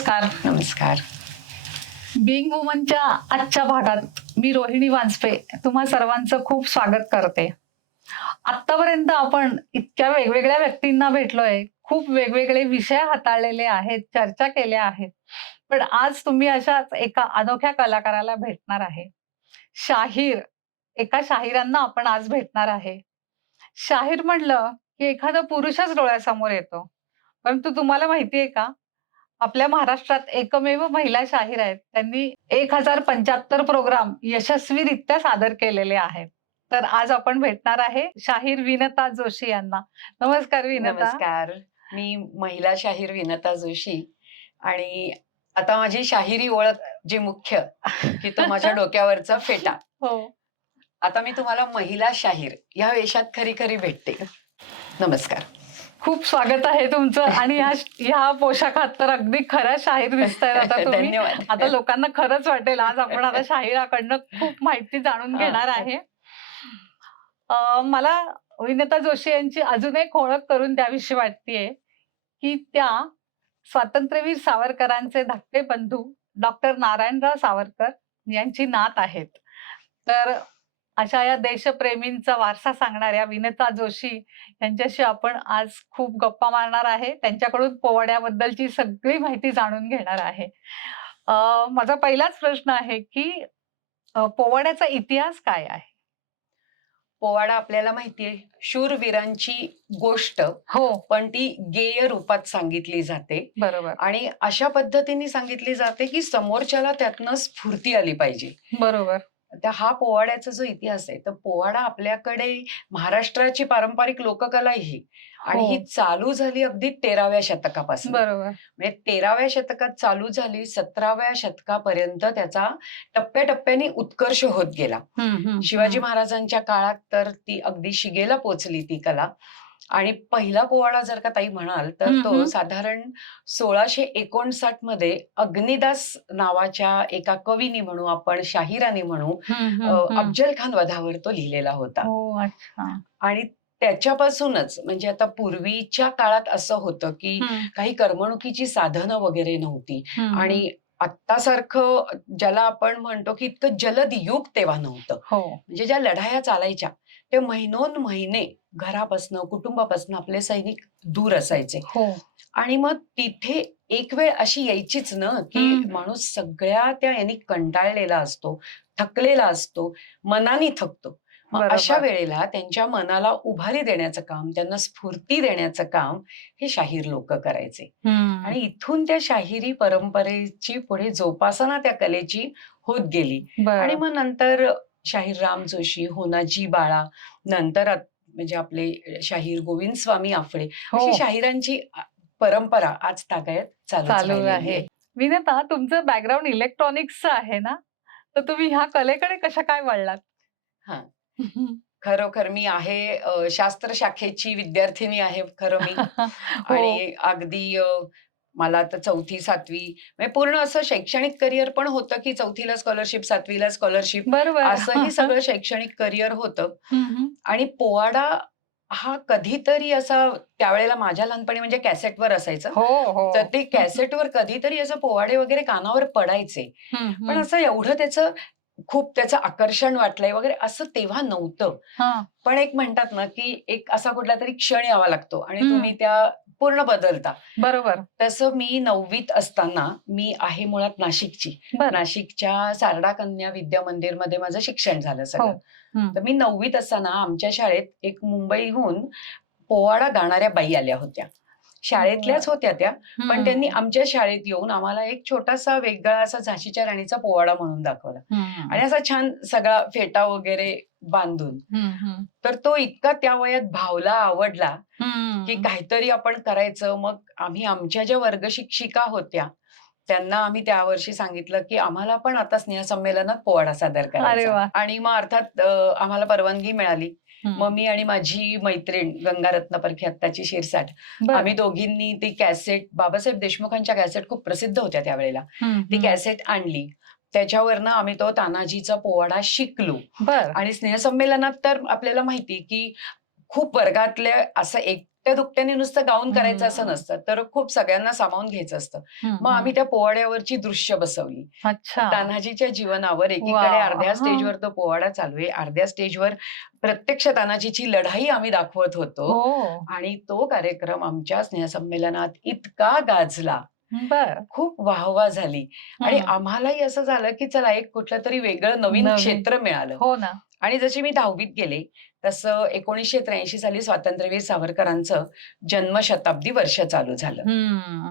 नमस्कार. नमस्कार. बिंग वुमनच्या आजच्या भागात मी रोहिणी वांजपे तुम्हा सर्वांचं खूप स्वागत करते. आतापर्यंत आपण इतक्या वेगवेगळ्या व्यक्तींना भेटलोय, खूप वेगवेगळे विषय हाताळलेले आहेत, चर्चा केल्या आहेत. पण आज तुम्ही अशाच एका अनोख्या कलाकाराला भेटणार आहे. शाहीर, एका शाहिरांना आपण आज भेटणार आहे. शाहीर म्हणलं की एखादा पुरुषच डोळ्यासमोर येतो. परंतु तुम्हाला माहिती का? आपल्या महाराष्ट्रात एकमेव महिला शाहीर आहेत. त्यांनी 1075 प्रोग्राम यशस्वीरित्या सादर केलेले आहेत. तर आज आपण भेटणार आहे शाहीर विनता जोशी यांना. नमस्कार विनता. नमस्कार. मी महिला शाहीर विनता जोशी आणि आता माझी शाहिरी ओळख जी मुख्य की तो माझ्या डोक्यावरचा फेटा. हो. आता मी तुम्हाला महिला शाहीर या वेशात खरी खरी भेटते. नमस्कार. खूप स्वागत आहे तुमचं आणि ह्या पोशाखात तर अगदी खऱ्या शाहीर दिसतायत आता तुम्ही. धन्यवाद. आता लोकांना खरंच वाटेल आज आपण आता शाहिराकडनं खूप माहिती जाणून घेणार आहे. मला विनता जोशी यांची अजून एक ओळख करून द्यावीशी वाटतेय की त्या स्वातंत्र्यवीर सावरकरांचे धाकटे बंधू डॉक्टर नारायणराव सावरकर यांची नात आहेत. तर अशा या देशप्रेमींचा वारसा सांगणाऱ्या विनता जोशी यांच्याशी आपण आज खूप गप्पा मारणार आहे. त्यांच्याकडून पोवाड्याबद्दलची सगळी माहिती जाणून घेणार आहे. माझा पहिलाच प्रश्न आहे की पोवाड्याचा इतिहास काय आहे? पोवाडा आपल्याला माहितीये शूरवीरांची गोष्ट, हो, पण ती गेय रूपात सांगितली जाते बरोबर आणि अशा पद्धतीने सांगितली जाते की समोरच्याला त्यातनं स्फूर्ती आली पाहिजे. बरोबर. त्या हा पोवाड्याचा जो इतिहास आहे तर पोवाडा आपल्याकडे महाराष्ट्राची पारंपरिक लोककला ही आणि ही चालू झाली अगदी 13व्या शतकापासून. बरोबर. म्हणजे 13व्या शतकात चालू झाली, 17व्या शतकापर्यंत त्याचा टप्प्याटप्प्याने उत्कर्ष होत गेला. शिवाजी महाराजांच्या काळात तर ती अगदी शिगेला पोचली ती कला. आणि पहिला पोवाडा जर का ताई म्हणाल तर तो साधारण 1659 मध्ये अग्निदास नावाच्या एका कवीनी म्हणू आपण, शाहिराने म्हणू, अफजल खान वधावर तो लिहिलेला होता. अच्छा. आणि त्याच्यापासूनच म्हणजे आता पूर्वीच्या काळात असं होतं की काही करमणुकीची साधनं वगैरे नव्हती आणि आत्तासारखं ज्याला आपण म्हणतो की इतकं जलद युग तेव्हा नव्हतं. म्हणजे ज्या लढाया चालायच्या ते महिनोन महिने घरापासनं कुटुंबापासनं आपले सैनिक दूर असायचे. आणि मग तिथे एक वेळ अशी यायचीच ना की माणूस सगळ्या त्या यांनी कंटाळलेला असतो, थकलेला असतो, मनाने थकतो. अशा वेळेला त्यांच्या मनाला उभारी देण्याचं काम, त्यांना स्फूर्ती देण्याचं काम हे शाहीर लोक करायचे. आणि इथून त्या शाहिरी परंपरेची पुढे जोपासना त्या कलेची होत गेली. आणि मग नंतर शाहीर राम जोशी, होनाजी बाळा, नंतर म्हणजे आपले शाहीर गोविंद स्वामी आफळे, अशी शाहिरांची परंपरा आज तागायत चालू आहे. विनता, तुमचं बॅकग्राऊंड इलेक्ट्रॉनिक्सचं आहे ना, तर तुम्ही ह्या कलेकडे कशा काय वळलात? हा, खरोखर मी आहे शास्त्र शाखेची विद्यार्थिनी आहे खरं मी. आणि अगदी मला आता 4थी 7वी म्हणजे पूर्ण असं शैक्षणिक करिअर पण होतं की 4थीला स्कॉलरशिप, 7वीला स्कॉलरशिप, असंही सगळं शैक्षणिक करिअर होतं. आणि पोवाडा हा कधीतरी असा त्यावेळेला माझ्या लहानपणी म्हणजे कॅसेटवर असायचं. तर ते कॅसेटवर कधीतरी असं पोवाडे वगैरे कानावर पडायचे. पण असं एवढं त्याचं आकर्षण वाटलंय वगैरे असं तेव्हा नव्हतं. पण एक म्हणतात ना की एक असा कुठला तरी क्षण यावा लागतो आणि तुम्ही त्या पूर्ण बदलता. बरोबर. तसं मी 9वीत असताना, मी आहे मुळात नाशिकची, नाशिकच्या सारडा कन्या विद्या मंदिर मध्ये माझं शिक्षण झालं सगळं. तर मी 9वीत असताना आमच्या शाळेत एक मुंबईहून पोवाडा गाणाऱ्या बाई आल्या होत्या. शाळेतल्याच होत्या त्या, पण त्यांनी आमच्या शाळेत येऊन आम्हाला एक छोटासा वेगळा असा झाशीच्या राणीचा पोवाडा म्हणून दाखवला. आणि असा छान सगळा फेटा वगैरे बांधून. तर तो इतका त्या वयात भावला, आवडला की काहीतरी आपण करायचं. मग आम्ही आमच्या ज्या वर्ग शिक्षिका होत्या त्यांना आम्ही त्या वर्षी सांगितलं की आम्हाला पण आता स्नेहसंमेलनात पोवाडा सादर करायचा. आणि मग अर्थात आम्हाला परवानगी मिळाली. मग मी आणि माझी मैत्रीण गंगारत्न परखे आत्ताची शिरसाट, आम्ही दोघींनी ती कॅसेट, बाबासाहेब देशमुखांच्या कॅसेट खूप प्रसिद्ध होत्या त्यावेळेला, ती कॅसेट आणली. त्याच्यावरनं आम्ही तो तानाजीचा पोवाडा शिकलो. आणि स्नेहसंमेलनात तर आपल्याला माहिती की खूप वर्गातले असं एकटं दुकट्याने नुसतं गाऊन करायचं असं हम्म. नसतं, तर खूप सगळ्यांना सामावून घ्यायचं असतं. मग आम्ही हम्म. त्या पोवाड्यावरची दृश्य बसवली. अच्छा. तान्हाजीच्या जीवनावर वा. एकीकडे अर्ध्या हा. स्टेजवर तो पोवाडा चालू आहे, अर्ध्या स्टेजवर प्रत्यक्ष तानाजीची लढाई आम्ही दाखवत होतो. हो. आणि तो कार्यक्रम आमच्या स्नेहसंमेलनात इतका गाजला, बर. खूप वाहवा झाली. आणि हम्म. आम्हालाही असं झालं की चला एक कुठलं तरी वेगळं नवीन नवीन. क्षेत्र मिळालं. हो ना. आणि जशी मी 10वीत गेले तसं 1983 साली स्वातंत्र्यवीर सावरकरांचं जन्मशताब्दी वर्ष चालू झालं. हम्म.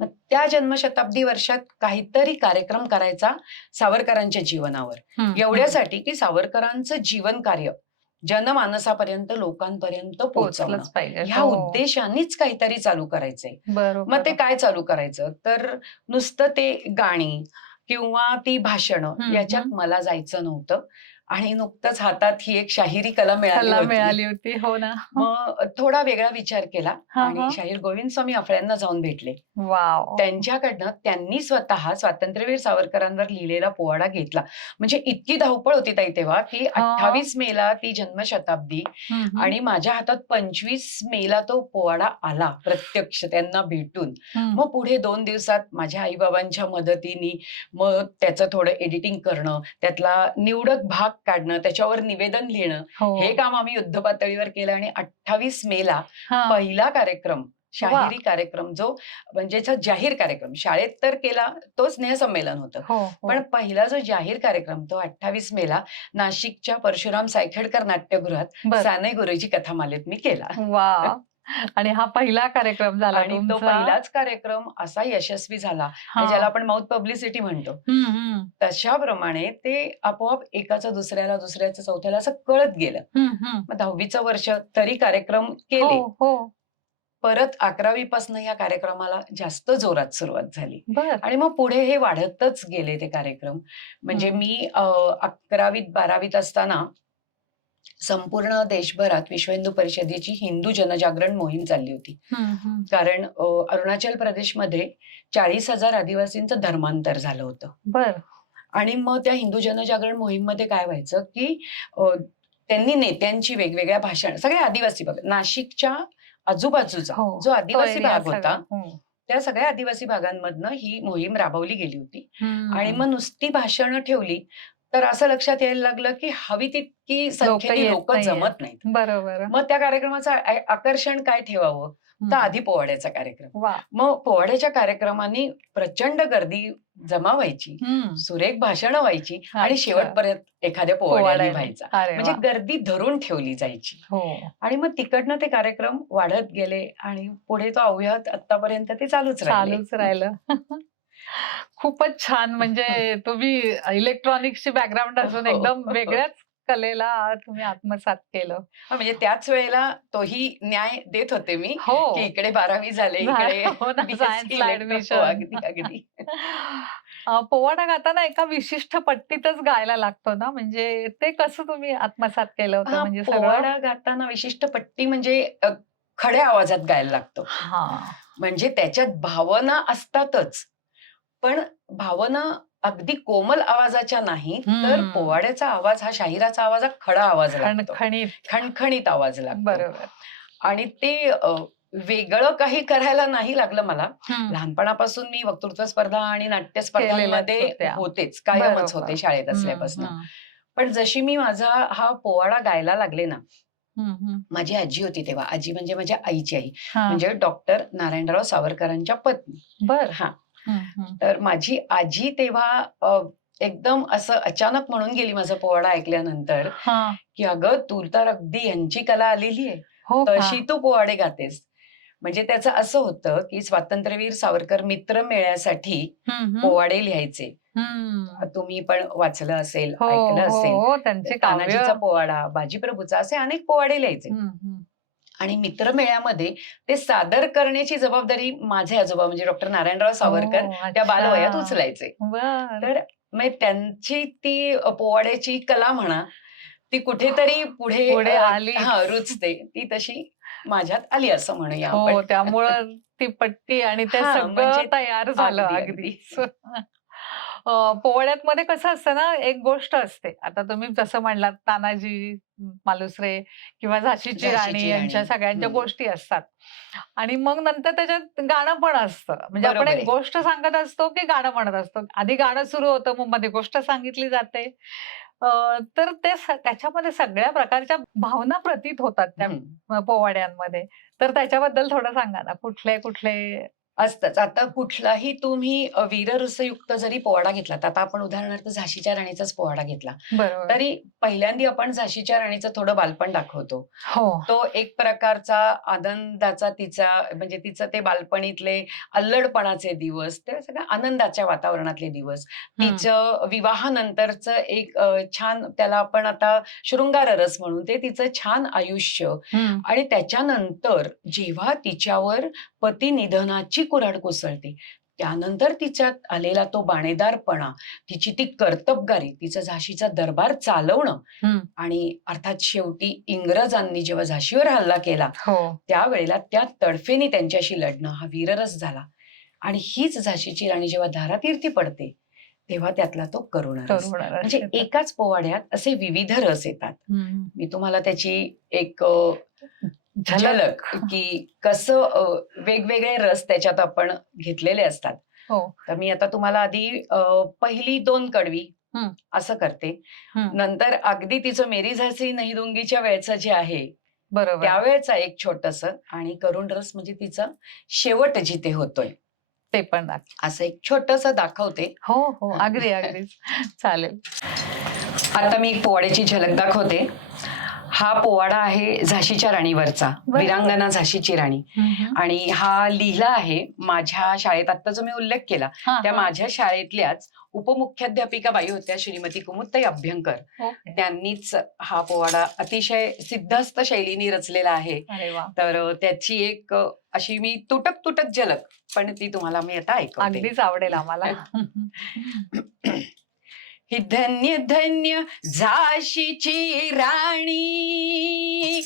मग त्या जन्मशताब्दी वर्षात काहीतरी कार्यक्रम करायचा सावरकरांच्या जीवनावर, हम्म. एवढ्यासाठी की सावरकरांचं जीवन कार्य जनमानसापर्यंत, लोकांपर्यंत पोहोचवणं, पोचलंच पाहिजे. ह्या हो. उद्देशानेच काहीतरी चालू करायचंय. मग बरोबर. ते काय चालू करायचं, तर नुसतं ते गाणी किंवा ती भाषणं हम्म. याच्यात मला जायचं नव्हतं. आणि नुकतंच हातात ही एक शाहिरी कला मिळाली कला होती. मिळाली होती. हो ना. मग थोडा वेगळा विचार केला हा आणि हा. शाहीर गोविंद स्वामी अफळ्यांना जाऊन भेटले. वाव. त्यांच्याकडनं त्यांनी स्वतः स्वातंत्र्यवीर सावरकरांवर लिहिलेला पोवाडा घेतला. म्हणजे इतकी धावपळ होती ताई तेव्हा, की हा. 28 मेला ती जन्मशताब्दी हम्म. आणि माझ्या हातात 25 मेला तो पोवाडा आला प्रत्यक्ष त्यांना भेटून. हम्म. मग पुढे 2 दिवसात माझ्या आई-बाबांच्या मदतीने मग त्याचं थोडं एडिटिंग करणं, त्यातला निवडक भाग काढणं, त्याच्यावर निवेदन लिहिणं, हो. हे काम आम्ही युद्धपातळीवर केलं. आणि 28 मेला हा. पहिला कार्यक्रम, वा. शाहिरी कार्यक्रम, जो म्हणजे जाहीर कार्यक्रम, शाळेत तर केला तो स्नेहसंमेलन होतं. हो हो. पण पहिला जो जाहीर कार्यक्रम तो 28 मेला नाशिकच्या परशुराम सायखेडकर नाट्यगृहात बर. साने गुरुजी कथामालेत मी केला. वा. आणि हा पहिला कार्यक्रम झाला आणि तो तुमचा. पहिलाच कार्यक्रम असा यशस्वी झाला, हा. आणि ज्याला आपण माउथ पब्लिसिटी म्हणतो, हम्म. हम्म. तशाप्रमाणे ते आपोआप एकाचं दुसऱ्याला, दुसऱ्याचं चौथ्याला असं कळत गेलं. हम्म. हम्म. मग 10वीचं वर्ष तरी कार्यक्रम केले. हो हो. परत 11वी पासून या कार्यक्रमाला जास्त जोरात सुरुवात झाली. बर. आणि मग पुढे हे वाढतच गेले ते कार्यक्रम. म्हणजे हम्म. मी 11वीत 12वीत असताना संपूर्ण देशभरात विश्व हिंदू परिषदेची हिंदू जनजागरण मोहीम चालली होती. हम्म. हम्म. कारण अरुणाचल प्रदेशमध्ये 40,000 आदिवासींचं धर्मांतर झालं होतं. बर. आणि मग त्या हिंदू जनजागरण मोहीममध्ये काय व्हायचं, की त्यांनी नेत्यांची वेगवेगळ्या भाषण, सगळे आदिवासी भाग, नाशिकच्या आजूबाजूचा हो. जो तो आदिवासी एरिया भाग होता, सगळा. हो. त्या सगळ्या आदिवासी भागांमधनं ही मोहीम राबवली गेली होती. आणि हम्म. मग नुसती भाषणं ठेवली तर असं लक्षात यायला लागलं की हवी तितकी लोक संख्येने येत लोक नाहीयेत. जमत नाहीत. बरोबर. मग त्या कार्यक्रमाचं आकर्षण काय ठेवावं, तर हम्म. आधी पोवाड्याचा कार्यक्रम. वा. मग पोवाड्याच्या कार्यक्रमांनी प्रचंड गर्दी जमा व्हायची, हम्म. सुरेख भाषणं व्हायची, आणि अच्छा. शेवटपर्यंत एखाद्या पोवाड्याने पोवाड्याने. व्हायचा. अरे म्हणजे वा. गर्दी धरून ठेवली जायची. हो. आणि मग तिकडनं ते कार्यक्रम वाढत गेले आणि पुढे तो अव्याहत आतापर्यंत ते चालूच राहिले. चालूच राहिलं. खूपच छान. म्हणजे तुम्ही इलेक्ट्रॉनिक्सची बॅकग्राऊंड असून हो. एकदम वेगळ्याच कलेला तुम्ही आत्मसात केलं. म्हणजे त्याच वेळेला तोही न्याय देत होते मी, हो. की इकडे 12वी झाले, इकडे हो ना, BSc सायन्सला हो, ऍडमिशन. अगदी अगदी. पोवाडा गाताना एका विशिष्ट पट्टीतच गायला लागतो ना, म्हणजे ते कसं तुम्ही आत्मसात केलं होतं, हा, म्हणजे सगळं? पोवाडा गाताना विशिष्ट पट्टी म्हणजे खड्या आवाजात गायला लागतो. हा. म्हणजे त्याच्यात भावना असतातच, पण भावना अगदी कोमल आवाजाच्या नाहीत, तर हम्म. पोवाड्याचा आवाज, हा शाहिराचा आवाज, हा खडा आवाज लागतो, खणखणीत. खणखणीत आवाज लागतो. बरोबर. आणि ते वेगळं काही करायला नाही लागलं मला. हम्म. लहानपणापासून मी वक्तृत्व स्पर्धा आणि नाट्य केलेल्याच स्पर्धांमध्ये होत्या. होतेच, कायमच बरोबर. होते शाळेत हम्म. असल्यापासून. हम्म. पण जशी मी माझा हा पोवाडा गायला लागले ना, हम्म. हम्म. माझी आजी होती तेव्हा, आजी म्हणजे माझ्या आईची आई, हा. म्हणजे डॉक्टर नारायणराव सावरकरांच्या पत्नी. बर. हा. हम्म. हम्म. तर माझी आजी तेव्हा एकदम असं अचानक म्हणून गेली माझा पोवाडा ऐकल्यानंतर, हा. की अगं तू तर अगदी यांची कला आलेली आहे, हो का? तशी तू पोवाडे गातेस. म्हणजे त्याचं असं होतं की स्वातंत्र्यवीर सावरकर मित्र मेळ्यासाठी हम्म. हम्म. पोवाडे लिहायचे. हम्म. तुम्ही पण वाचलं असेल, हो ऐकलं हो असेल. हो, त्यांचे काव्य. तानाजीचा पोवाडा, बाजीप्रभूचा, असे अनेक पोवाडे लिहायचे. हम्म. हम्म. आणि मित्रमेळ्यामध्ये ते सादर करण्याची जबाबदारी माझे आजोबा म्हणजे डॉक्टर नारायणराव सावरकर हो, त्या बालवयात अच्छा. उचलायचे. बर. तर मग त्यांची ती पोवाड्याची कला म्हणा, ती कुठेतरी पुढे पुढे आली. रुचते, ती तशी माझ्यात आली असं म्हणूया हो, आपण. त्यामुळं ती पट्टी आणि ते हा, सगळं म्हणजे तयार झालं अगदी, अगदी. अगदी. पोवाड्यात मध्ये कसं असतं ना, एक गोष्ट असते. आता तुम्ही जसं म्हणलात तानाजी मालुसरे किंवा झाशीची राणी झाशीची राणी. यांच्या सगळ्यांच्या हं. गोष्टी असतात. आणि मग नंतर त्याच्यात गाणं पण असतं. म्हणजे आपण बरोबर एक आहे. गोष्ट सांगत असतो, की गाणं म्हणत असतो. आधी गाणं सुरू होतं, मग मध्ये गोष्ट सांगितली जाते. तर ते त्याच्यामध्ये सगळ्या प्रकारच्या भावना प्रतीत होतात त्या हं. पोवाड्यांमध्ये. तर त्याच्याबद्दल थोडं सांगा ना, कुठले कुठले असतंच. आता कुठलाही तुम्ही वीररसयुक्त जरी पोवाडा घेतलात, आता आपण उदाहरणार्थ झाशीच्या राणीचाच पोवाडा घेतला, बरोबर. तरी पहिल्यांदा आपण झाशीच्या राणीचं थोडं बालपण दाखवतो. हो. तो एक प्रकारचा आनंदाचा तिचा म्हणजे तिचं ते बालपणीतले अल्लडपणाचे दिवस, ते सगळ्या आनंदाच्या वातावरणातले दिवस. हं, तिचं विवाहानंतरचं एक छान त्याला आपण आता शृंगार रस म्हणू, ते तिचं छान आयुष्य हं, आणि त्याच्यानंतर जेव्हा तिच्यावर पती निधनाची कुऱ्हाड कोसळते, त्यानंतर तिच्यात आलेला तो बाणेदारपणा, तिची ती कर्तबगारी, तिचा झाशीचा दरबार चालवणं हं. आणि अर्थात शेवटी इंग्रजांनी जेव्हा झाशीवर हल्ला केला, हो. त्यावेळेला त्या तडफेने त्यांच्याशी लढणं हा वीररस झाला. आणि हीच झाशीची राणी जेव्हा धारातीर्थी पडते, तेव्हा त्यातला तो करुण रस. करुण रस म्हणजे येतात. एकाच पोवाड्यात असे विविध रस येतात. हं. मी तुम्हाला त्याची एक झलक. झलक की कसं वेगवेगळे रस त्याच्यात आपण घेतलेले असतात. हो. तर मी आता तुम्हाला आधी पहिली 2 कडवी हं, असं करते. हं. नंतर अगदी तिचं मेरी झासी नहीं दूंगीच्या वेळचं जे आहे, बरोबर. त्यावेळचा एक छोटंसं आणि करुण रस म्हणजे तिचा शेवट जिथे होतोय, ते पण दाख असं एक छोटंसं दाखवते. हो, हो. अगदी, अगदीच. चालेल. आता मी एक पोवाड्याची झलक दाखवते. हा पोवाडा आहे झाशीच्या राणीवरचा, बरं. वीरांगना झाशीची राणी. हं, हं. आणि हा लिहिला आहे माझ्या शाळेत, आता जो मी उल्लेख केला हां, त्या हां. माझ्या शाळेतल्याच उपमुख्याध्यापिका बाई होत्या श्रीमती कुमुदताई अभ्यंकर. ओके. त्यांनीच हा पोवाडा अतिशय सिद्धहस्त शैलीने रचलेला आहे. अरे वाह! तर त्याची एक अशी मी तुटक तुटक झलक, पण ती तुम्हाला मी आता ऐकवते. अगदीच आवडेल आम्हाला. ही धन्य धन्य झाशीची राणी,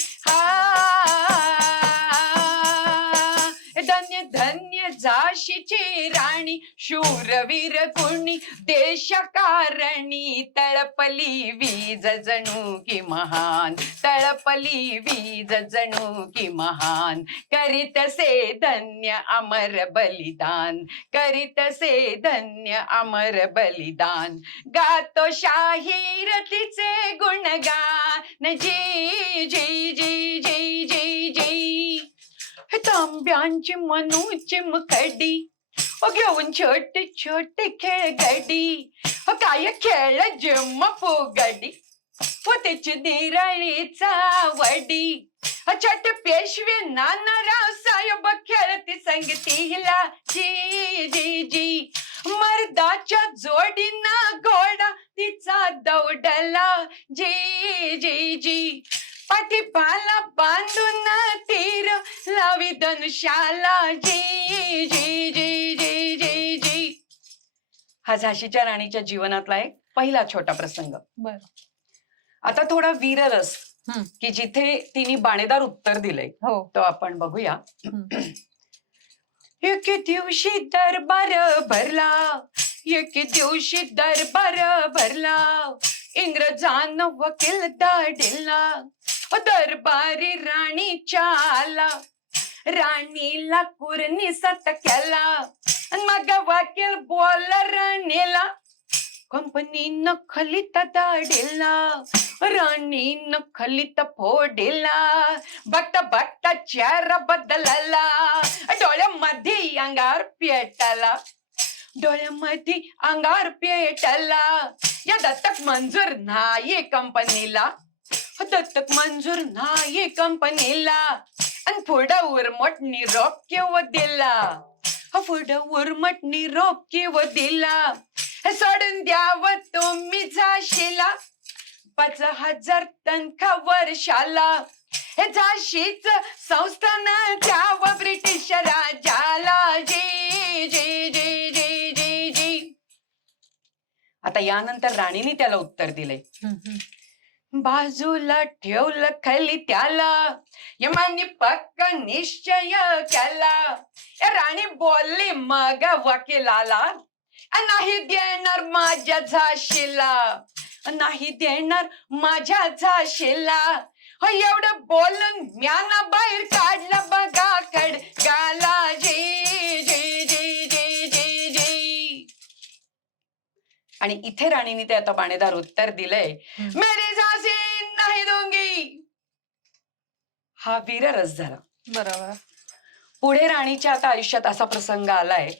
धन्य धन्य झाशीची राणी, शूरवीर कुणी देशकारणी, तळपली वीज जणू की महान, तळपली वीज जणू की महान, करीतसे धन्य अमर बलिदान, करीतसे धन्य अमर बलिदान, गातो शाहीर तिचे गुणगान, जी जी जी जी जी जी, तांब्यांची मनूची मुखडी, घेऊन छोटे छोटे खेळगडी, काय खेळ जिम फुगडी, त्याची निराळीचा वडी, छोटे पेशवे नानाराव साहेब खेळती संगतीला, जी जी जी, मर्दाच्या जोडीना घोडा तिचा दौडला, जी जी जी, पाठीपाला बांधून तीर लावी धनुष्याला, जी जी जी जी जी जी. हा झाशीच्या राणीच्या जीवनातला एक पहिला छोटा प्रसंग. बरं. आता थोडा वीररस हं. की जिथे तिने बाणेदार उत्तर दिलंय, हो. तो आपण बघूया. हं. एक दिवशी दरबार भरला, एक दिवशी दरबार भरला, इंग्रजान वकील दाढीला, दरबारी राणीच्या आला, राणीला कुरनिसात केला, मग वकील बोलला राणीला, कंपनीनं खलित दाढीला, राणीनं खलित फोडीला, बघता बघता चेहरा बदलला, डोळ्यामध्ये अंगार पेटला, डोळ्यामध्ये अंगार पेटला, या दत्तक मंजूर नाही कंपनीला, दत्तक मंजूर नाही कंपनीला, आणि पुढं उर्मट निरोप केव दिला, पुढं उर्मट निरोप केव दिला, सोडून द्यावं तुम्ही झाशीला, 5,000 तनखा वर्षाला, झाशीच संस्थान द्यावं ब्रिटिश राजाला, जी जी जी जी जी जी. आता यानंतर राणीने त्याला उत्तर दिले. हं, हं. बाजूला ठेवलं खाली त्याला, यमानी पक्का निश्चय केला, राणी बोलली मग वकिलाला, नाही देणार माझ्या झाशीला, नाही देणार माझ्या झाशीला. हो एवढं बोलून म्याना बाहेर काढलं बघा खडगाला. जय जय जय जय जय जय. आणि इथे राणीने ते आता बाणेदार उत्तर दिलंय, मेरी झाशी नाही दूंगी. हा वीररस झाला. बरोबर. पुढे राणीच्या आता आयुष्यात असा प्रसंग आलाय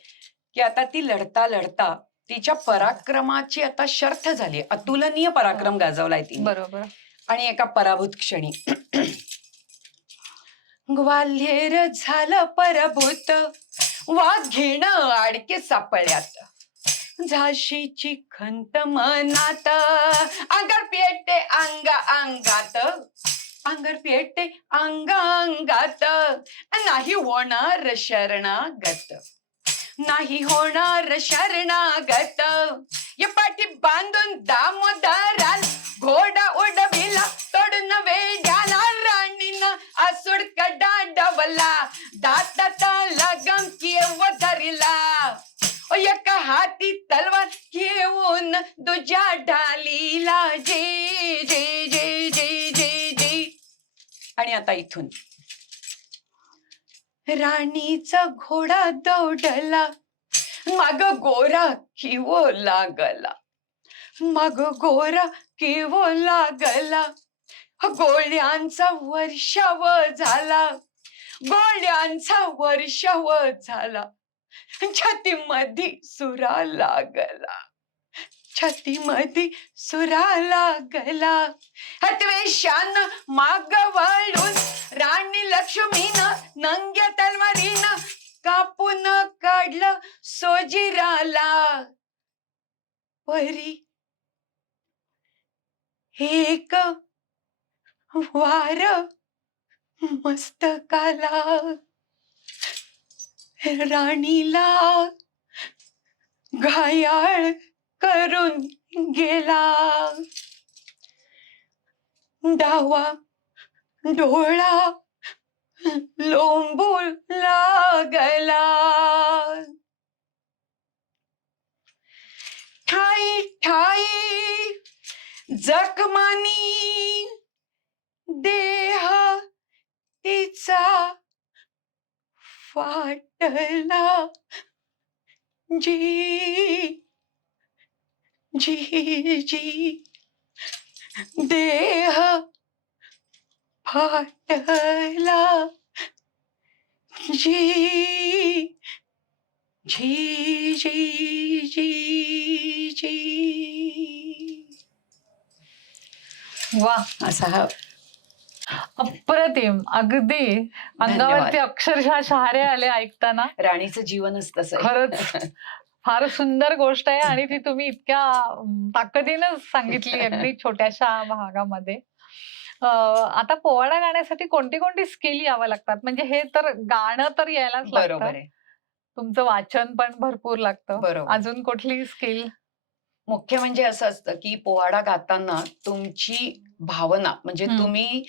की आता ती लढता लढता तिच्या पराक्रमाची आता शर्थ झाली. अतुलनीय पराक्रम गाजवलाय ती. बरोबर. आणि एका पराभूत क्षणी ग्वाल्हेर झालं पराभूत, वाद घेणं आडके सापळ्यात. झाशीची खंत मनात, अंगार पेटे अंग अंगात, अंगार पेटे अंग अंगात. नाही होणार शरणागत, नाही होणार शरणागत. या पाठी बांधून दामोदराल घोडा उडविला तोडून वेड्याला. राणीनं आसूड कडा डवला, दाताचा लगम केव धरला. एका हाती तलवार घेऊन दुजा ढालीला. जय जय जय जय जय जय. आणि आता इथून राणीचा घोडा दौडला, माग गोरा किवो लागला, माग गोरा किवो लागला. गोळ्यांचा वर्षाव झाला, गोळ्यांचा वर्षाव झाला. छातीमध्ये सुरा लागला, छातीमध्ये सुरा लागला. हत्वेशानं माग वळून राणी लक्ष्मीनं नंग्या तलवारीनं कापून काढलं सोजिराला. परी एक वार मस्तकाला, राणीला घायाळ करून गेला. डावा डोळा लोंबू लागला. ठाई ठाई जखमानी देह तिचा फाटला. जी जी जी देह फाटला. जी जी जी जी जी. वा, असा हा अप्रतिम. अगदी अंगावरती अक्षरशः शहारे आले ऐकताना. राणीचं जीवनच तसं आहे. खरंच फार सुंदर गोष्ट आहे आणि ती तुम्ही इतक्या ताकदीनं सांगितली अगदी छोट्याशा भागामध्ये. आता पोवाडा गाण्यासाठी कोणती कोणती स्किल यावं लागतात? म्हणजे हे तर गाणं तर यायलाच बरोबर लागतं, आहे. तुमचं वाचन पण भरपूर लागतं. बरोबर. अजून कुठली स्किल? मुख्य म्हणजे असं असतं की पोवाडा गाताना तुमची भावना म्हणजे तुम्ही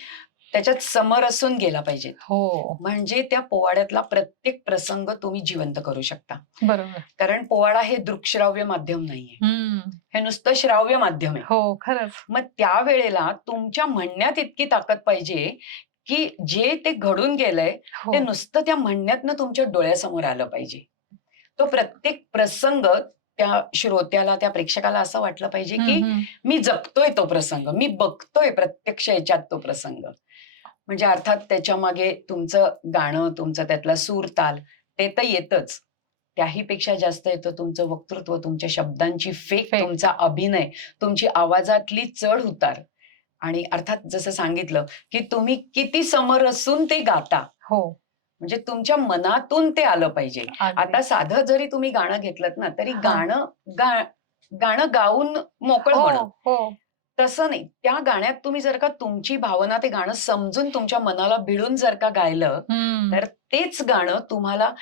त्याच्यात समरसून गेला पाहिजे. हो, म्हणजे त्या पोवाड्यातला प्रत्येक प्रसंग तुम्ही जिवंत करू शकता. बरोबर. कारण पोवाडा हे दृकश्राव्य माध्यम नाहीये, हे नुसतं श्राव्य माध्यम आहे. हो, खरंच. मग त्यावेळेला तुमच्या म्हणण्यात इतकी ताकद पाहिजे की जे ते घडून गेलंय हो, ते नुसतं त्या म्हणण्यातनं तुमच्या डोळ्यासमोर आलं पाहिजे. तो प्रत्येक प्रसंग त्या श्रोत्याला, त्या प्रेक्षकाला असं वाटलं पाहिजे की मी जगतोय तो प्रसंग, मी बघतोय प्रत्यक्ष याच्यात तो प्रसंग. म्हणजे अर्थात त्याच्या मागे तुमचं गाणं, तुमचं त्यातला सूर ताल ते तर येतच, त्याही पेक्षा जास्त येतं तुमचं वक्तृत्व, तुमच्या शब्दांची फेक, तुमचा अभिनय, तुमची आवाजातली चढ उतार. आणि अर्थात जसं सांगितलं की तुम्ही किती समरसून ते गाता. हो, म्हणजे तुमच्या मनातून ते आलं पाहिजे. आता साधं जरी तुम्ही गाणं घेतलं ना तरी गाणं गाऊन मोकळं होणं, हो, तसं नाही. त्या गाण्यात तुम्ही जर का तुमची भावना ते गाणं समजून तुमच्या मनाला भिडून जर का गायलं तर तेच गाणं तुम्हाला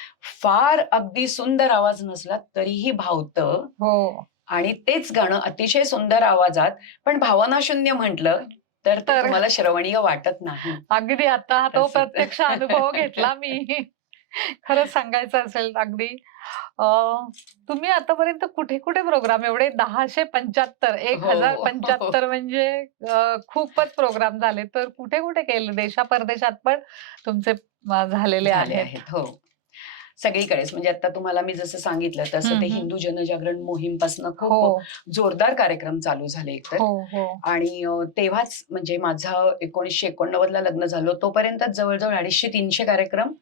फार अगदी सुंदर आवाज नसला तरीही भावतं. हो. आणि तेच गाणं अतिशय सुंदर आवाजात पण भावना शून्य म्हटलं तर तुम्हाला श्रवणीय वाटत नाही. अगदी आता तो प्रत्यक्ष अनुभव घेतला मी. खरंच सांगायचं असेल अगदी तुम्ही आतापर्यंत कुठे कुठे प्रोग्राम एवढे 1075 हो. 1075 म्हणजे खूपच प्रोग्राम झाले. तर कुठे कुठे केले? देशापरदेशात पण तुमचे झालेले झाले आहेत. आहेत. हो. सगळीकडेच म्हणजे आता तुम्हाला मी जसं सांगितलं तसं हं, ते हं. हिंदू जनजागरण मोहीमपासून हो, खूप जोरदार कार्यक्रम चालू झाले एकतर. हो, हो. आणि तेव्हाच म्हणजे माझं 1989 ला लग्न झालं. तोपर्यंत जवळ-जवळ 250-300 कार्यक्रम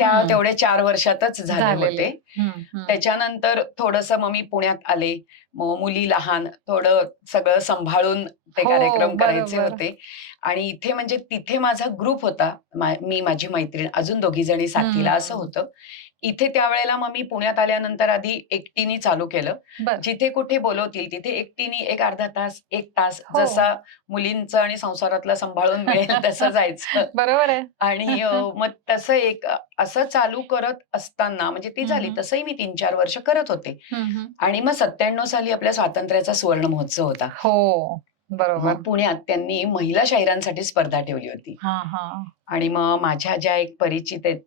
हं. तेवढ्या 4 वर्षातच झाले झालेले. होते. हं, हं. त्याच्यानंतर थोडंसं मग मी पुण्यात आले. मग मुली लहान, थोडं सगळं सांभाळून ते हो, कार्यक्रम करायचे बरोबर. होते. आणि इथे म्हणजे तिथे माझा ग्रुप होता. मी, माझी मैत्रीण, अजून दोघी जणी साथीला असं हं. होतं. इथे त्यावेळेला मग मी पुण्यात आल्यानंतर आधी एकटीने चालू केलं. बरं. जिथे कुठे बोलवतील तिथे एकटीने एक अर्धा तास, 1 तास हो. जसा मुलींचं आणि संसारातलं सांभाळून मिळेल तसं जायचं. बरोबर आहे. आणि मग तसं असं चालू करत असताना म्हणजे ती हं, झाली. हं. तसंही मी 3-4 वर्ष करत होते. हं, हं. आणि मग 97 साली आपल्या स्वातंत्र्याचा सुवर्ण महोत्सव होता. हो, मग बरोबर. पुण्यात त्यांनी महिला शाहिरांसाठी स्पर्धा ठेवली होती. हां, हां. आणि मग माझ्या ज्या एक परिचित आहेत,